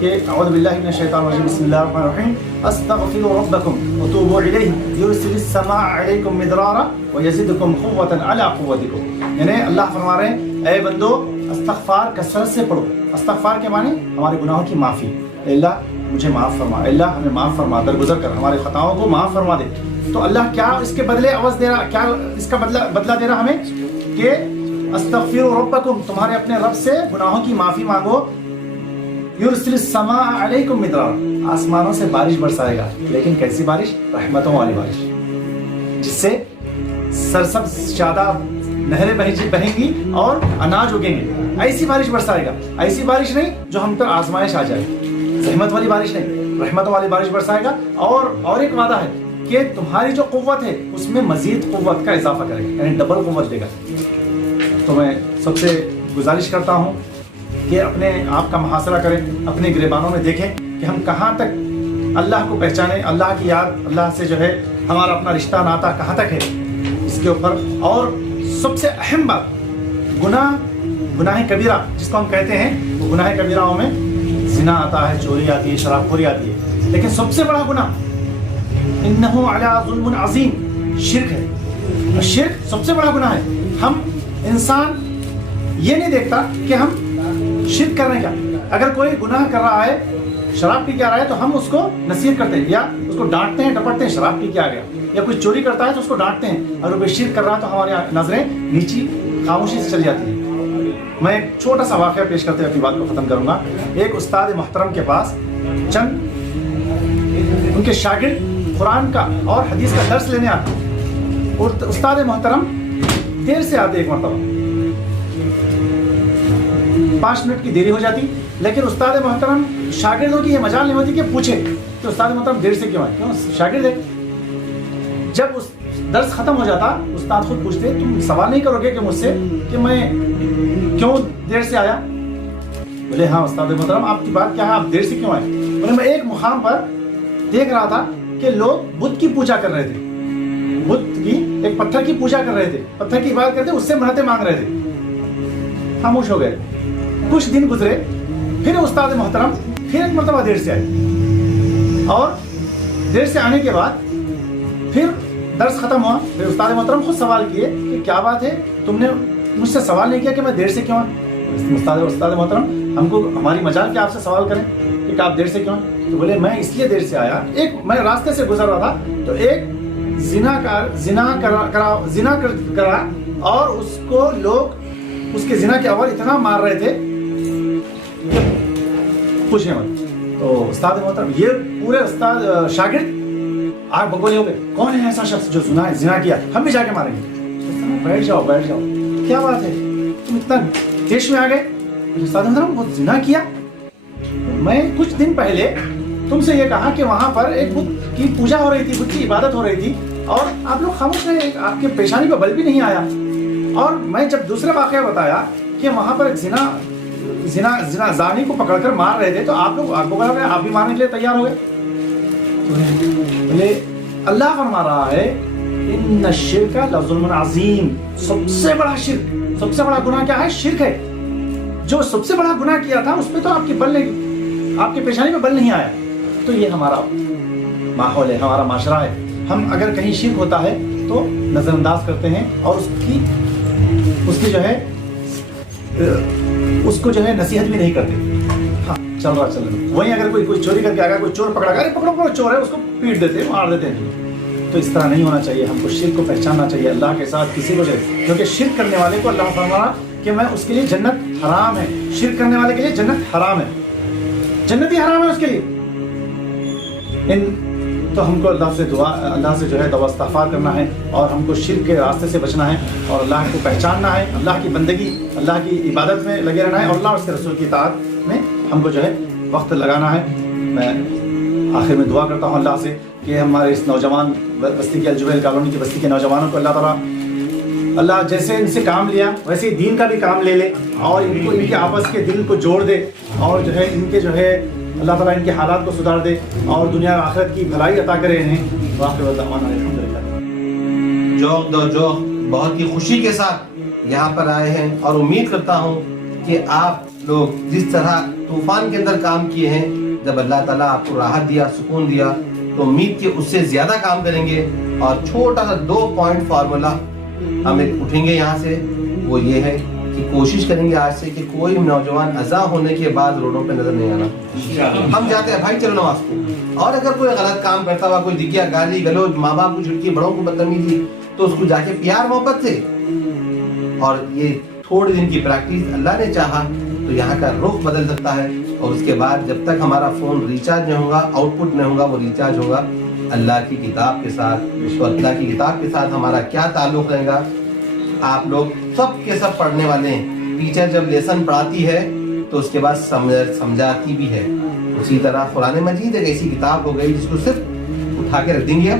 کہ اعوذ باللہ من الشیطان الرجیم بسم اللہ الرحمن الرحیم استغفروا ربکم وتوبوا الیہ یرسل السماء علیکم مدرارا ویزدکم قوۃ علی قوتکم. یعنی اللہ فرما رہے ہیں اے بندو استغفار کثرت سے پڑھو. استغفار کے معنی ہمارے گناہوں کی معافی. اے اللہ مجھے معاف فرما, اے اللہ ہمیں معاف فرما, درگزر کر ہمارے خطاؤں کو معاف فرما دے. تو اللہ کیا اس کے بدلے عوض دے رہا, کیا اس کا بدلہ دے رہا ہمیں کہ استغفروا ربکم, تمہارے اپنے رب سے گناہوں کی معافی مانگو. یرسل السماء علیکم مدرارا, آسمانوں سے بارش برسائے گا. لیکن کیسی بارش؟ رحمتوں والی بارش, جس سے سرسبز شاداب نہریں بہیں گی اور اناج اگیں گے. ایسی بارش برسائے گا. ایسی بارش نہیں جو ہم پر آزمائش آ جائے, زحمت والی بارش نہیں, رحمتوں والی بارش برسائے گا. اور ایک وعدہ ہے کہ تمہاری جو قوت ہے اس میں مزید قوت کا اضافہ کرے گا, یعنی ڈبل قوت دے گا. تو میں سب سے گزارش کرتا ہوں کہ اپنے آپ کا محاصرہ کریں, اپنے گریبانوں میں دیکھیں کہ ہم کہاں تک اللہ کو پہچانیں, اللہ کی یاد, اللہ سے جو ہے ہمارا اپنا رشتہ ناتا کہاں تک ہے اس کے اوپر. اور سب سے اہم بات, گناہ کبیرہ جس کو ہم کہتے ہیں, وہ گناہ کبیرہوں میں زنا آتا ہے, چوری آتی ہے, شراب خوری آتی ہے. لیکن سب سے بڑا گناہ انہ علی ظلم عظیم شرک ہے. شرک سب سے بڑا گناہ ہے. ہم انسان یہ نہیں دیکھتا کہ ہم شرک کر رہے ہیں کیا. اگر کوئی گناہ کر رہا ہے, شراب پی کے آ رہا ہے, تو ہم اس کو نصیحت کرتے ہیں یا اس کو ڈانٹتے ہیں, ڈپٹتے ہیں, شراب پی کے آ گیا. یا کوئی چوری کرتا ہے تو اس کو ڈانٹتے ہیں. اگر کوئی شرک کر رہا ہے تو ہماری نظریں نیچی خاموشی سے چلی جاتی ہیں. میں ایک چھوٹا سا واقعہ پیش کرتے ہوئے اپنی بات کو ختم کروں گا. ایک استاد محترم کے پاس چند ان کے شاگرد قرآن کا اور حدیث کا درس لینے آتے ہیں, اور استاد محترم دیر سے آتے. ایک مرتبہ 5 منٹ کی دیری ہو جاتی, لیکن استاد محترم شاگردوں کی یہ مجال نہیں ہوتی کہ پوچھے کہ استاد محترم دیر سے کیوں آئے, کیوں شاگرد ہے. جب اس درس ختم ہو جاتا, استاد خود پوچھتے تم سوال نہیں کرو گے کہ مجھ سے کہ میں کیوں دیر سے آیا. بولے ہاں استاد محترم آپ کی بات کیا ہے, آپ دیر سے کیوں آئے. بولے میں ایک مقام پر دیکھ رہا تھا کہ لوگ بت کی پوجا کر رہے تھے, بت کی ایک پتھر کی پوجا کر رہے تھے, پتھر کی عبادت کرتے, اس سے منتیں مانگ رہے تھے. خاموش ہو گئے. کچھ دن گزرے, پھر استاد محترم پھر ایک مرتبہ دیر سے آئے, اور دیر سے آنے کے بعد پھر درس ختم ہوا. پھر استاد محترم خود سوال کیے کہ کیا بات ہے, تم نے مجھ سے سوال نہیں کیا کہ میں دیر سے کیوں آیا. استاد محترم ہم کو ہماری مجال کیا آپ سے سوال کریں کہ آپ دیر سے کیوں آئے. تو بولے میں اس لیے دیر سے آیا, ایک میں راستے سے گزر رہا تھا تو ایک زنا کرا اور اس کو لوگ اس کے زنا کے اول اتنا مار رہے تھے پوچھنے والے. تو استاد محترم یہ پورے استاد شاگرد آگ بگولے ہو گئے, کون ہے ایسا شخص جو زنا کیا, ہم بھی جا کے ماریں گے. بیٹھ جاؤ کیا بات ہے, تم اتنا دیش میں آ گئے. استاد محترم وہ زنا کیا, میں کچھ دن پہلے تم سے یہ کہا کہ وہاں پر ایک بت کی پوجا ہو رہی تھی, بت کی عبادت ہو رہی تھی, اور آپ لوگ خاموش رہے, آپ کے پیشانی پہ بل بھی نہیں آیا. اور میں جب دوسرا واقعہ بتایا کہ وہاں پر ایک زانی کو پکڑ کر مار رہے تھے, تو آپ لوگ آپ بھی مارنے کے لیے تیار ہو گئے. بولے اللہ فرما رہا ہے ان الشرک لظلم عظیم, سب سے بڑا شرک, سب سے بڑا گناہ کیا ہے, شرک ہے. جو سب سے بڑا گناہ کیا تھا اس پہ تو آپ کی پیشانی میں بل نہیں آیا. تو یہ ہمارا ماحول ہے, ہمارا معاشرہ ہے. ہم اگر کہیں شرک ہوتا ہے تو نظر انداز کرتے ہیں, اور اس کو جو ہے نصیحت بھی نہیں کرتے. ہاں چل رہا. وہیں اگر کوئی چوری کر کے آگا, کوئی چور پکڑا گیا, ارے پکڑو چور ہے, اس کو پیٹ دیتے ہیں, مار دیتے ہیں. تو اس طرح نہیں ہونا چاہیے. ہم کو شرک کو پہچاننا چاہیے اللہ کے ساتھ کسی کو چاہیے, کیونکہ شرک کرنے والے کو اللہ فرمایا کہ میں اس کے لیے جنت حرام ہے. شرک کرنے والے کے لیے جنت حرام ہے, جنت ہی حرام ہے اس کے لیے. تو ہم کو اللہ سے جو ہے دعا استغفار کرنا ہے, اور ہم کو شرک کے راستے سے بچنا ہے, اور اللہ کو پہچاننا ہے, اللہ کی بندگی, اللہ کی عبادت میں لگے رہنا ہے, اور اللہ اور اس کے رسول کی اطاعت میں ہم کو جو ہے وقت لگانا ہے. میں آخر میں دعا کرتا ہوں اللہ سے کہ ہمارے اس نوجوان بستی کے الجبیل کالونی کی بستی کے نوجوانوں کو اللہ تعالیٰ اللہ جیسے ان سے کام لیا ویسے ہی دین کا بھی کام لے لے, اور ان کے آپس کے دل کو جوڑ دے, اور جو ہے ان کے جو ہے اللہ تعالیٰ ان کے حالات کو سدھار دے, اور دنیا اور آخرت کی بھلائی عطا کرے انہیں. واقع الرحمن الحمدللہ. جو بہت ہی خوشی کے ساتھ یہاں پر آئے ہیں, اور امید کرتا ہوں کہ آپ لوگ جس طرح طوفان کے اندر کام کیے ہیں، جب اللہ تعالیٰ آپ کو راحت دیا، سکون دیا، تو امید کہ اس سے زیادہ کام کریں گے. اور چھوٹا سا 2 پوائنٹ فارمولا ہم اٹھیں گے یہاں سے، وہ یہ ہے کہ کوشش کریں گے آج سے کہ کوئی نوجوان اذا ہونے کے بعد روڈوں پہ نظر نہیں آنا. ہم جاتے ہیں بھائی چلو نماز کو، اور اگر کوئی غلط کام کرتا ہوا، کوئی دکھیا، گالی گلوچ، ماں باپ کو چھٹکی، بڑوں کو بدتمیزی، تو اس کو جا کے پیار محبت سے، اور یہ تھوڑے دن کی پریکٹس اللہ نے چاہا تو یہاں کا رخ بدل سکتا ہے. اور اس کے بعد جب تک ہمارا فون ریچارج نہیں ہوگا، آؤٹ پٹ نہیں ہوگا، وہ ریچارج ہوگا اللہ کی کتاب کے ساتھ. تو اللہ کی کتاب کے ساتھ ہمارا کیا تعلق رہے گا؟ آپ لوگ سب کے سب پڑھنے والے ہیں. ٹیچر جب لیسن پڑھاتی ہے تو اس کے بعد سمجھاتی بھی ہے. اسی طرح قرآن مجید ایک ایسی کتاب ہو گئی جس کو صرف اٹھا کے رکھ دیں گے،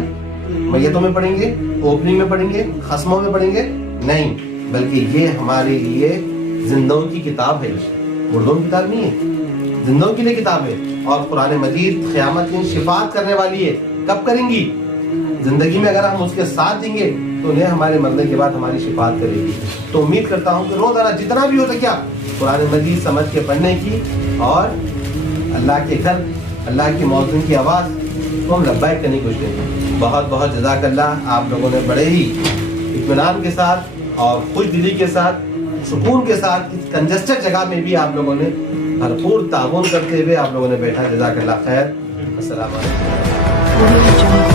میتوں میں پڑھیں گے، اوپننگ میں پڑھیں گے، ختموں میں پڑھیں گے، نہیں، بلکہ یہ ہمارے لیے زندوں کی کتاب ہے، مردوں کی کتاب نہیں ہے، زندوں کے لیے کتاب ہے. اور قرآن مجید قیامت میں شفاعت کرنے والی ہے. کب کریں گی؟ زندگی میں اگر ہم اس کے ساتھ دیں گے تو انہیں ہمارے مرنے کے بعد ہماری شفاعت کرے گی. تو امید کرتا ہوں کہ روزانہ جتنا بھی ہو سکے قرآن مجید سمجھ کے پڑھنے کی، اور اللہ کے گھر، اللہ کی مؤذن کی آواز کو ہم لبیک کرنے کی کوشش کریں. بہت بہت جزاک اللہ. آپ لوگوں نے بڑے ہی اطمینان کے ساتھ اور خوش دلی کے ساتھ، سکون کے ساتھ اس کنجسٹڈ جگہ میں بھی آپ لوگوں نے بھرپور تعاون کرتے ہوئے آپ لوگوں نے بیٹھا. جزاک اللہ خیر. السلام علیکم.